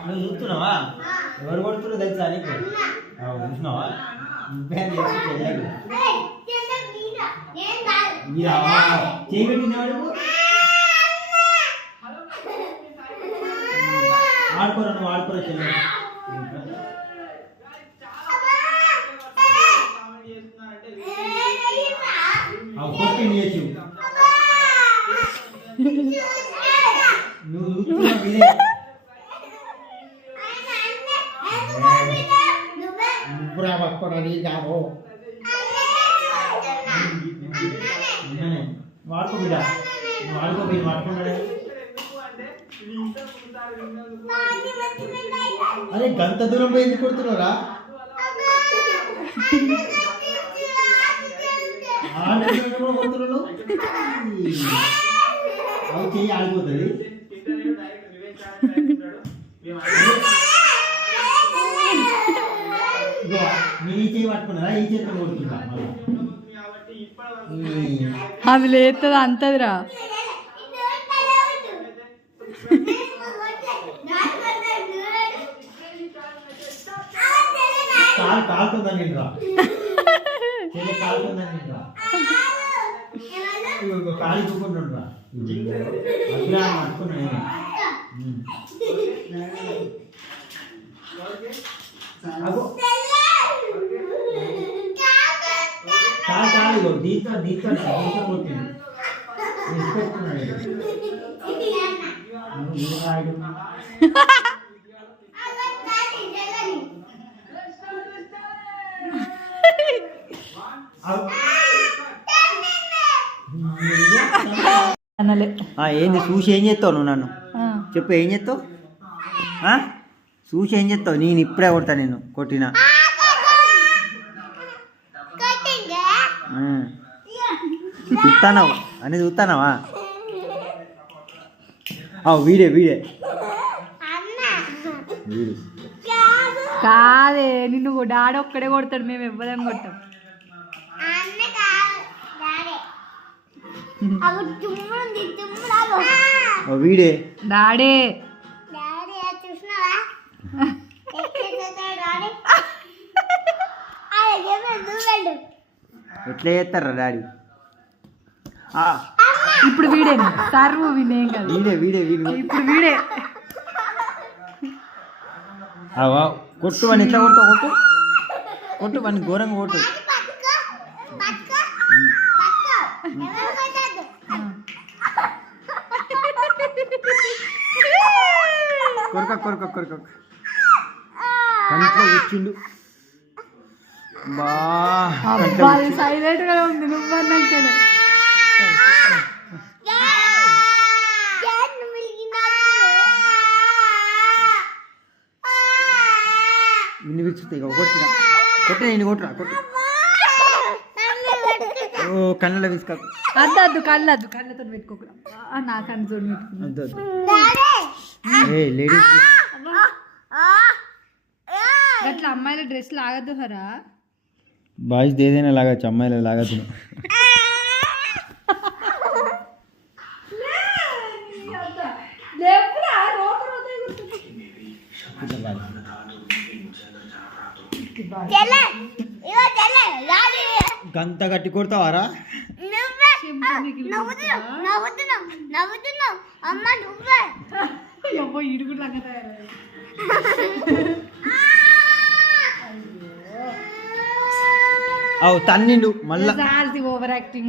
నువ్వు చూస్తున్నావా ఎవరు కొడుతున్నా తెలుసా నీకు చూసినావా చేయబెట్టినవాడు ఆడుకోరా నువ్వు ఆడుకోరా చెల్లె కొట్టి చేయొచ్చు నువ్వు చూస్తున్నా మీరే నువ్వురా పట్టుకోరా నీ కాదు వాడుకో బిడ్డ వాడుకో పోయి వాడుకున్నాడే అరే గంత దూరం పోయి ఎందుకు కొడుతున్నారా కొడుతున్నాడు అవి చెయ్యి ఆడిపోతుంది మీ చెయ్యి పట్టుకున్నారా ఈ చేతితో కొడుతున్నా అది లేస్తుంది అంతదిరా కాలుతుందని కాలి చూకుంటుండ్రా పట్టుకున్నా కాదు దీంతో దీంతో దీంతో కొట్టింది ఏంది చూసి ఏం చేస్తావు నువ్వు నన్ను చెప్పు ఏం చేస్తావు చూసి ఏం చేస్తావు నేను ఇప్పుడే కొడతా నేను కొట్టినా చూస్తానావు అని చూస్తానావా వీడే వీడే వీడు కాదే నిన్ను డాడీ ఒక్కడే కొడతాడు మేము ఎవ్వరం కొట్టాం వీడే డాడీ ఎట్లా చేస్తారా డాడీ ఇప్పుడు వీడే సర్వ వినేం కదా వీడే వీడే వీడు ఇప్పుడు వీడే కొట్టు అని ఎట్లా కొడతావు కొట్టు కొట్టు వాడిని ఘోరంగా కొట్టు కొరక కొరక కొరక కంట్లో వచ్చిండు సైలెంట్ గా ఉంది నువ్వు అన్నాకనే వినిపిస్తుంది కొట్టిన కొట్టే నేను కొట్టురా కొట్టు ఓ కళ్ళలో విసుక అద్దద్దు కళ్ళద్దు కళ్ళతో పెట్టుకోకూడదు నా కళ్ళతో పెట్టుకున్నా లేడీస్ అట్లా అమ్మాయిల డ్రెస్ లాగద్దు హరా బాయ్స్ ఏదైనా లాగచ్చు అమ్మాయిలు లాగద్దు గంత గట్టి కొడతావారా తన్నిండు మళ్ళీ ఓవర్ యాక్టింగ్